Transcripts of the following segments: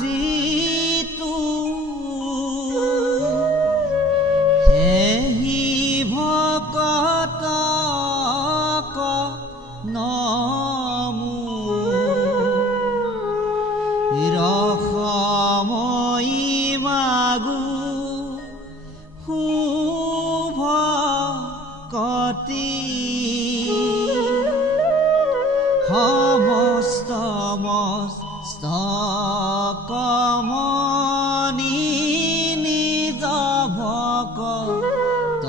জিতু হেহি ভকতক নমো ৰসময়ী মাগু শুভ কতি সমস্ত কমনি নিজ ভকতৰ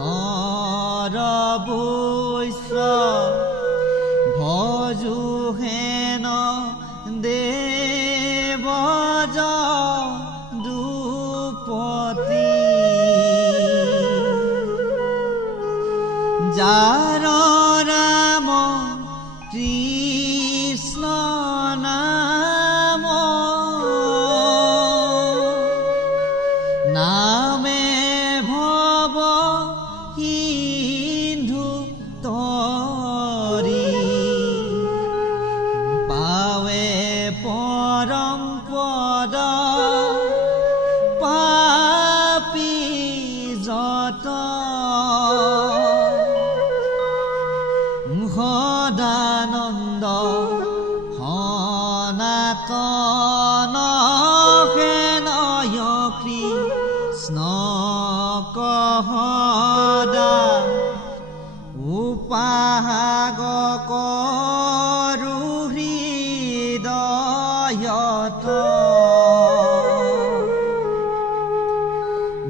বৈশ্য ভজু হেন দেৱজ দুপতি যাৰ ৰাম কৃষ্ণ নাম নামে ভৱ সিন্ধু তৰি পাৱে পৰম পদ পাপী যত সদানন্দ সনাতন হেনয় কৃষ্ণ কহদা উপাগ কৰো হৃদয়ত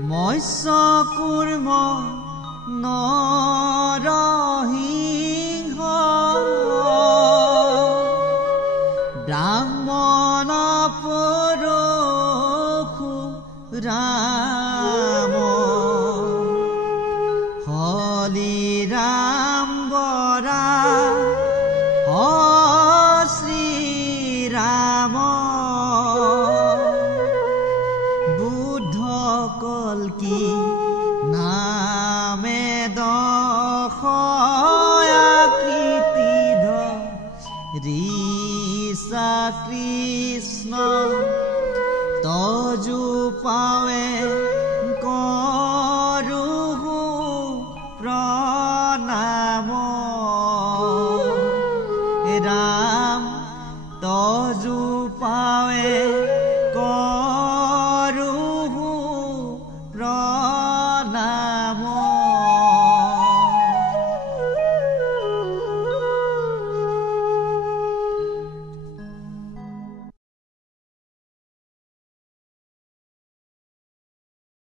মৎস্য কুৰ্ম নৰসিংহ ব্ৰাহ্মণ পৰশুৰাম হলিৰাম বৰা শ্ৰীৰাম বুদ্ধ কল্কি নামে দশয়াকৃতিধ ঋষা কৃষ্ণ তজু পাৱে কৰোহো প্ৰণাম